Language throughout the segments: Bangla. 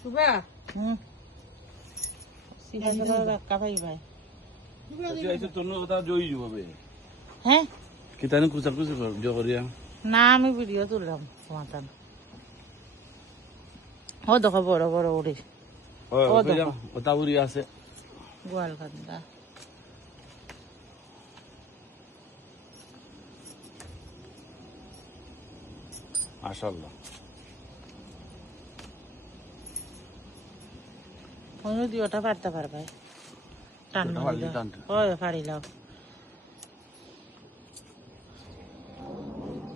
শুভা সিবাজরা রাক্কা ভাই ভাই আচ্ছা তোর কথা জয়ী হবে হ্যাঁ কি তানে কুচা কুচি জহরিয়া না আমি ভিডিও তুললাম তোমার ও দেখো বড় বড় উড়ি ও দেখো ওটা উড়ি আছে গোয়াল কান্দা মাশাআল্লাহ কোনো দিওটা পারতে পারবে টান ওই পারিলাম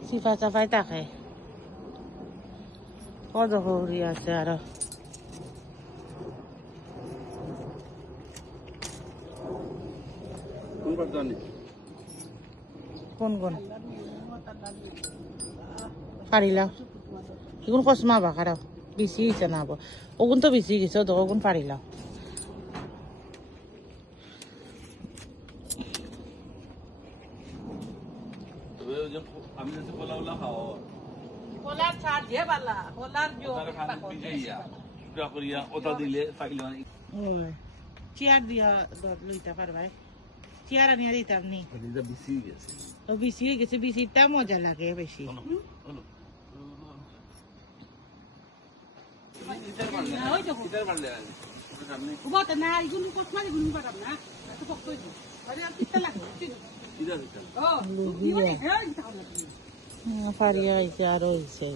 সিফা চাফাই থাকে ও দেখো উড়ি আছে আরো কোন পারদানি কোন কোন পারিলাম এগুন কসমা বা খারাপ বেশি হয়েছে না ওগুন তো বেশি গেছে তো ওগুন পারিলাম আমি যদি পোলাওলা খাও কোলার ছাড় যে বালা কোলার জো বিজয়া করিয়া ওটা দিলে পাইলো চেয়ার দিয়া লইতে পারবাই চেয়ার আনিয়া দিতাম নি এটা বেশি গেছে তো বেশি হয়ে গেছে বেশিটা মজা লাগে বেশি ফারিয়া হয়েছে আরো হয়েছে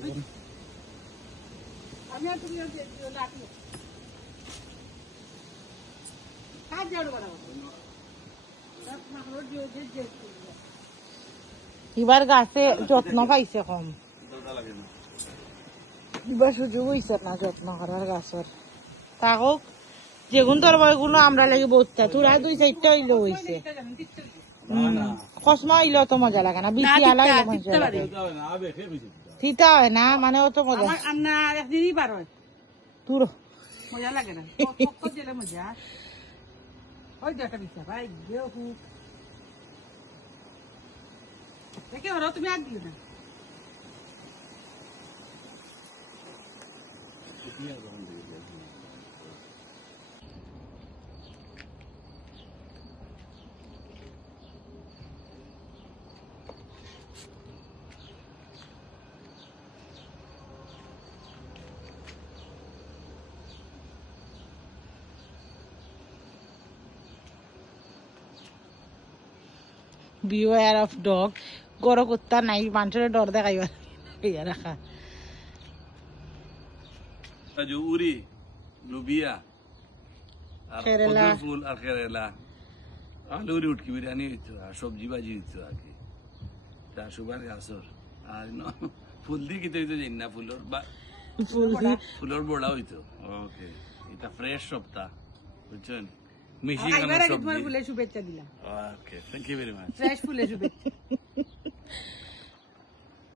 এবার গাছে যত্ন পাইছে কম এবার সুযোগ হয়েছে না যত্ন করার গাছের থাকুক যেগুন তোর বইগুলো আমরা লাগে বহুতটা তোরা 2-4টা হইলো হয়েছে কসমা হইলেও তো মজা লাগে না বেশি আলা হইলে মজা লাগে থিতা হয় না মানে অত মজা একদিনই বার হয় তোর মজা লাগে না মজা ওই দেখা দিচ্ছা ভাই দেখে ওরা তুমি আগ দিও না Beware of dog. গরো কুত্তা নাই মানুষের ডর দেখাইবার ইয়া রাখা जो उरी लुबिया केरला फूल और केरला आलू उठ की बिरयानी হইতো আর সবজি ভাজি হইতো আগে তা সুগার গাছর আর ন ফুল দি কি হইতো জানি না ফুলর বড়া হইতো ওকে এটা ফ্রেশ সবটা বুঝছেন মিশি কেন সবজি ফুলের শুভেচ্ছা দিলাম okay thank you very much fresh ফুলের শুভেচ্ছা